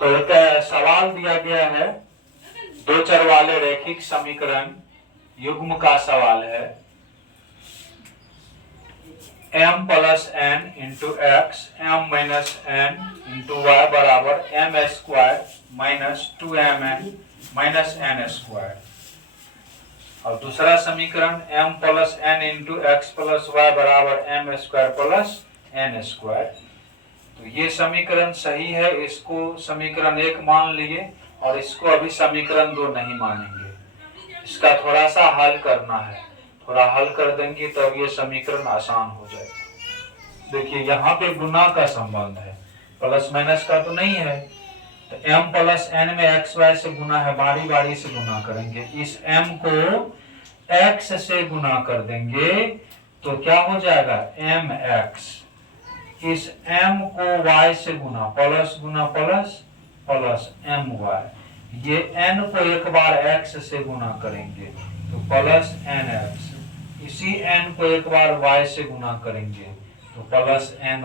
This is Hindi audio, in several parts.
तो एक सवाल दिया गया है, दो चर वाले रैखिक समीकरण युग्म का सवाल है। m plus n into x m minus n into Y बराबर m square minus 2mn minus n square. और दूसरा समीकरण m plus n into x plus y बराबर m square plus n square. तो ये समीकरण सही है, इसको समीकरण 1 मान लिए और इसको अभी समीकरण 2 नहीं मानेंगे। इसका थोड़ा सा हल करना है, थोड़ा हल कर देंगे तब ये समीकरण आसान हो जाएगा। देखिए यहाँ पे गुना का संबंध है, प्लस माइनस का तो नहीं है। तो m प्लस एन में एक्स वाई से गुना है, बारी बारी से गुना करेंगे। इस m को x से गुना कर देंगे तो क्या हो जाएगा mx। इस m को y से गुना, प्लस गुना प्लस प्लस my। ये n को एक बार x से गुना करेंगे तो प्लस nx। इसी n को एक बार y से गुना करेंगे तो प्लस ny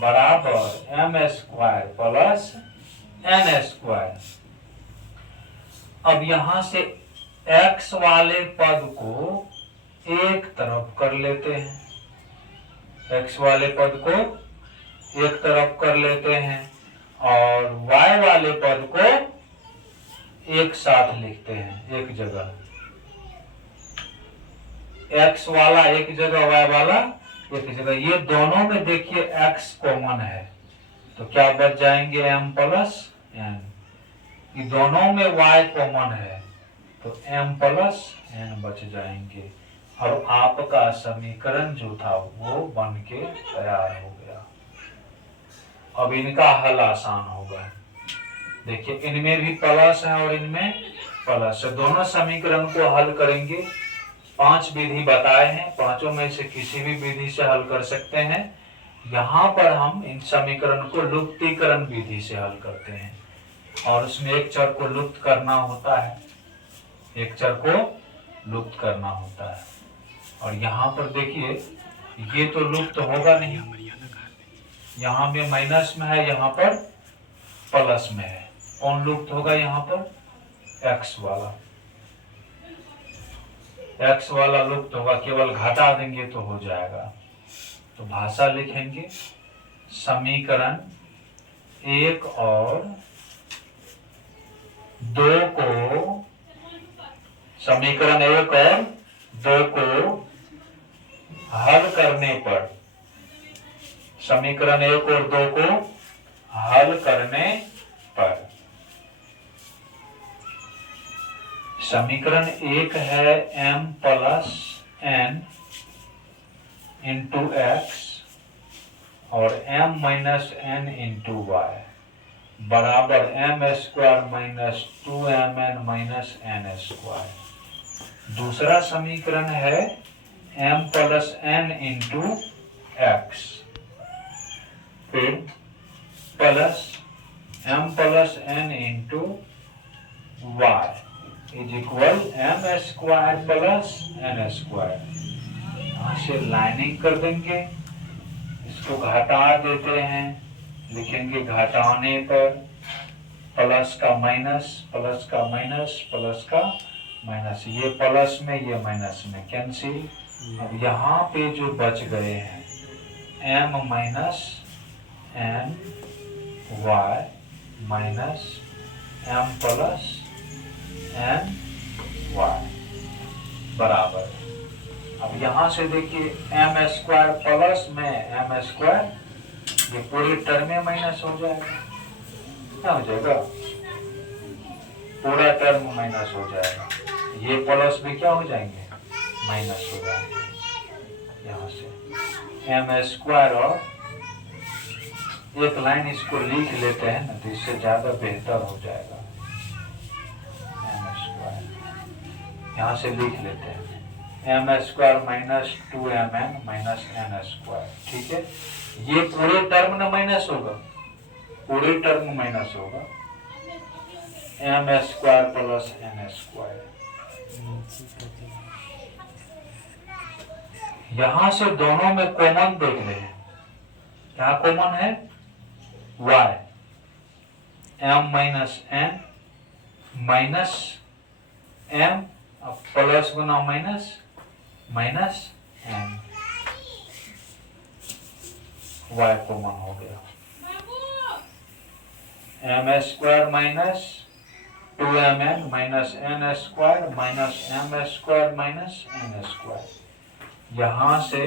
बराबर m square plus n square. अब यहां से x वाले पद को एक तरफ कर लेते हैं, x वाले पद को एक तरफ कर लेते हैं और y वाले पद को एक साथ लिखते हैं एक जगह। x वाला एक जगह, y वाला एक जगह। ये दोनों में देखिए x कॉमन है तो क्या बच जाएंगे m प्लस n। ये दोनों में y कॉमन है तो m प्लस n बच जाएंगे और आपका समीकरण जो था वो बन के तैयार हो गया। अब इनका हल आसान होगा। देखिए इनमें भी प्लस है और इनमें प्लस है, दोनों समीकरण को हल करेंगे। 5 विधि बताए हैं, पांचों में से किसी भी विधि से हल कर सकते हैं। यहाँ पर हम इन समीकरण को लुप्तीकरण विधि से हल करते हैं और उसमें एक चर को लुप्त करना होता है, एक चर को लुप्त करना होता है। और यहाँ पर देखिए ये तो लुप्त होगा नहीं, यहाँ में माइनस में है, यहाँ पर प्लस में है। कौन लुप्त होगा यहाँ पर? x वाला, x वाला लुप्त होगा, केवल घटा देंगे तो हो जाएगा। तो भाषा लिखेंगे समीकरण 1 और 2 को, समीकरण 1 और 2 को हल करने पर, समीकरण 1 और 2 को हल करने पर समीकरण 1 है m plus n into X और m minus n into Y बराबर m square minus 2mn minus n square. दूसरा समीकरण है m plus n into X, फिर plus m plus n into Y is equal m square plus n square. यहाँ से लाइनिंग कर देंगे, इसको घटा देते हैं, लिखेंगे घटाने पर प्लस का माइनस, प्लस का माइनस, प्लस का माइनस, ये प्लस में ये माइनस में कैंसिल। अब यहाँ पे जो बच गए हैं m minus n y minus m plus n y बराबर। अब यहाँ से देखिए m स्क्वायर प्लस में m स्क्वायर, ये पूरी टर्म में माइनस हो जाएगा, क्या हो जाएगा? पूरा टर्म माइनस हो जाएगा। ये प्लस भी क्या हो जाएंगे? माइनस हो जाएंगे। यहाँ से m स्क्वायर और एक लाइन इसको लिख लेते हैं ना तो इससे ज्यादा बेहतर हो जाएगा। m स्क्वायर यहाँ से लिख लेते हैं m square minus 2mn minus n square. ठीक है, ये पूरे टर्म ना माइनस होगा, पूरे टर्म माइनस होगा, m square plus n square. यहां से दोनों में कॉमन देख रहे हैं, क्या कॉमन है? y, m minus n minus m, अब प्लस गुना minus minus m, y common हो गया, M square minus 2mn minus n square minus m square minus n square. यहां से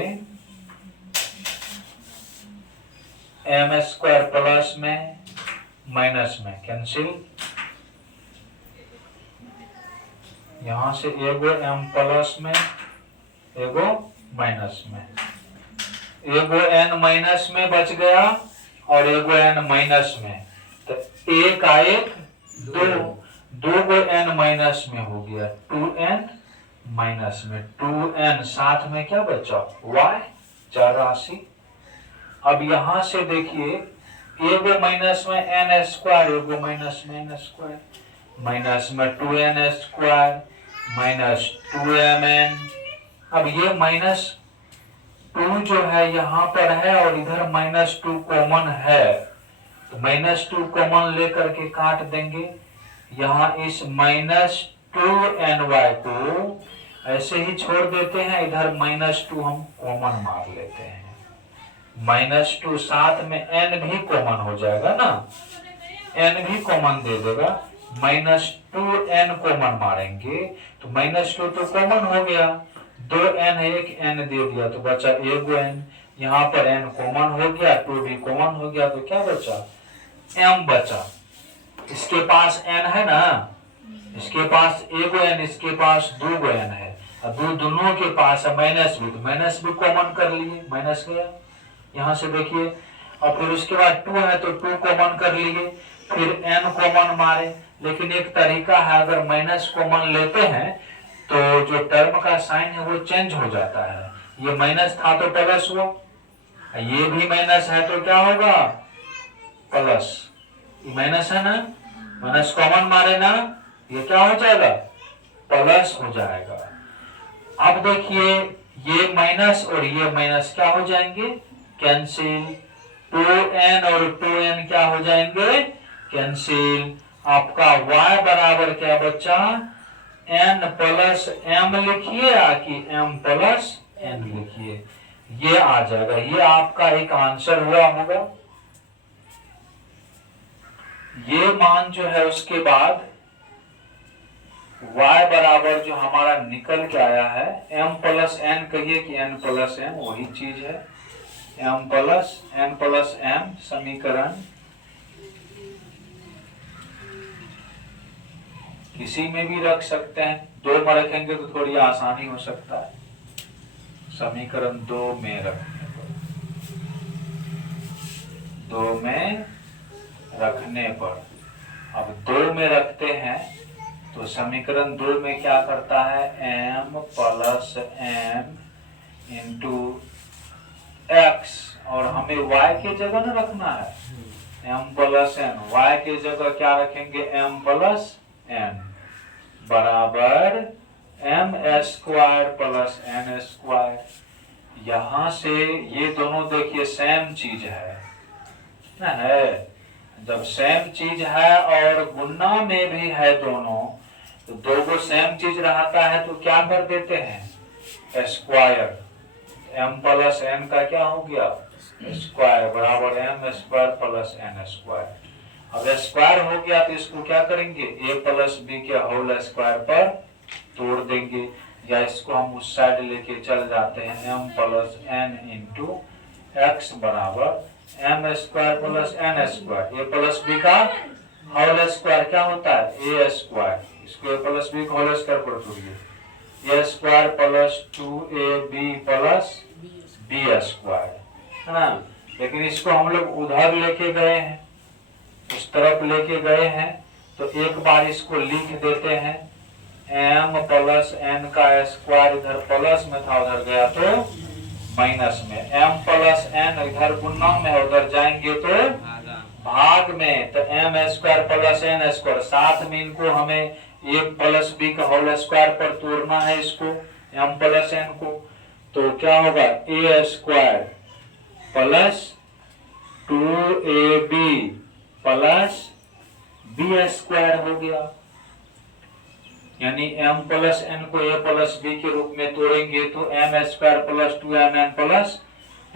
m स्क्वायर प्लस में माइनस में कैंसिल, यहां से एगो m प्लस में एगो माइनस में, एगो n माइनस में बच गया और एगो n माइनस में, तो एक आ एक दो गो n माइनस में हो गया 2n माइनस में 2n, साथ में क्या बचा y 84। अब यहां से देखिए एगो माइनस में n स्क्वायर, एगो माइनस में n स्क्वायर, माइनस में 2n स्क्वायर माइनस 2mn। अब ये माइनस 2 जो है यहाँ पर है और इधर माइनस 2 कॉमन है, तो माइनस 2 कॉमन लेकर के काट देंगे। यहाँ इस माइनस 2ny को ऐसे ही छोड़ देते हैं, इधर माइनस 2 हम कॉमन मार लेते हैं, माइनस 2 साथ में n भी कॉमन हो जाएगा ना, n भी कॉमन दे देगा, माइनस 2n कॉमन मारेंगे तो माइनस 2 तो कॉमन हो गया, 2n एक n दे दिया तो बचा एगो n, यहाँ पर n कॉमन हो गया 2 भी कॉमन हो गया, तो क्या बचा m बचा। इसके पास n है ना, इसके पास एगो n, इसके पास 2 गो n है, अब दोनों के पास है माइनस भी, तो माइनस भी कॉमन कर लिए, माइनस गया यहाँ से देखिए, और फिर उसके बाद 2 है तो 2 कॉमन कर लिए, फिर n कॉमन मारे। लेकिन एक तरीका है, अगर माइनस कॉमन लेते हैं तो जो टर्म का साइन है वो चेंज हो जाता है, ये माइनस था तो प्लस हुआ, ये भी माइनस है तो क्या होगा प्लस, माइनस है ना, माइनस कॉमन मारे ना, ये क्या हो जाएगा प्लस हो जाएगा। अब देखिए ये माइनस और ये माइनस क्या हो जाएंगे कैंसिल, 2n और 2n क्या हो जाएंगे कैंसिल। आपका y बराबर क्या बचा n प्लस m लिखिए या कि m प्लस n लिखिए, ये आ जाएगा, ये आपका एक आंसर हुआ होगा। ये मान जो है उसके बाद y बराबर जो हमारा निकल के आया है m प्लस n, कहिए कि n प्लस m वही चीज है, m plus n plus m समीकरण किसी में भी रख सकते हैं, 2 में रखेंगे तो थोड़ी आसानी हो सकता है, समीकरण 2 में रखने पर, 2 में रखने पर, अब 2 में रखते हैं तो समीकरण 2 में क्या करता है m plus m into x, और हमें y के जगह ना रखना है m प्लस n, y के जगह क्या रखेंगे m प्लस n बराबर m square plus n square. यहां से ये दोनों देखिए सेम चीज है ना, है जब सेम चीज है और गुना में भी है दोनों, तो दो को सेम चीज रहता है तो क्या कर देते हैं स्क्वायर, m प्लस n का क्या हो गया स्क्वायर बराबर m square plus n square. अब स्क्वायर हो गया तो इसको क्या करेंगे a प्लस b के होल स्क्वायर पर तोड़ देंगे, या इसको हम उस साइड लेके चल जाते हैं m plus n into x बराबर m square plus n square, a plus b का होल स्क्वायर क्या होता है a स्क्वायर, इसको a प्लस b का होल स्क्वायर पर तोड़िए, a square plus 2ab plus b square है ना। लेकिन इसको हम लोग उधर लेके गए हैं, उस तरफ लेके गए हैं, तो एक बार इसको लिख देते हैं m प्लस n का स्क्वायर, इधर प्लस में था उधर गया तो माइनस में, m प्लस n इधर गुना में उधर जाएंगे तो भाग में, तो m square plus n square, साथ में इनको हमें a प्लस b का होल स्क्वायर पर तोड़ना है इसको m प्लस n को, तो क्या होगा a square plus 2ab plus b square हो गया, यानी m प्लस n को a प्लस b के रूप में तोड़ेंगे तो m square plus 2mn plus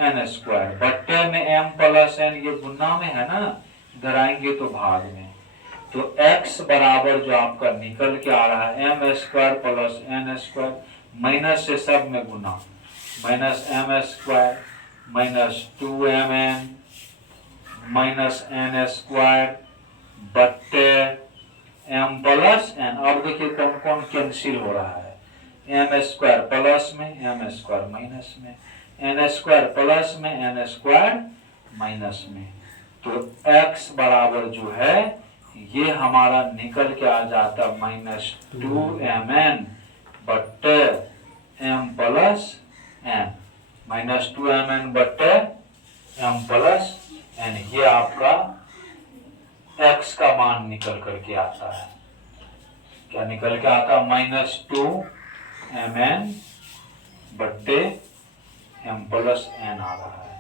n square, बट्टे में m प्लस n, ये गुना में है ना, इधर आएंगे तो भाग में, तो x बराबर जो आपका निकल के आ रहा है m square plus n square, minus से सब में गुना, minus m square minus 2mn minus n square बट्टे m प्लस n। अब देखिए कौन कौन कैंसिल हो रहा है, m स्क्वायर प्लस में m स्क्वायर माइनस में, n स्क्वायर प्लस में n स्क्वायर माइनस में, तो x बराबर जो है ये हमारा निकल के आ जाता -2mn बट्टे m प्लस n, -2mn बट्टे m प्लस n, ये आपका x का मान निकल करके आता है। क्या निकल के आता है? -2mn बट्टे m प्लस n आ रहा है।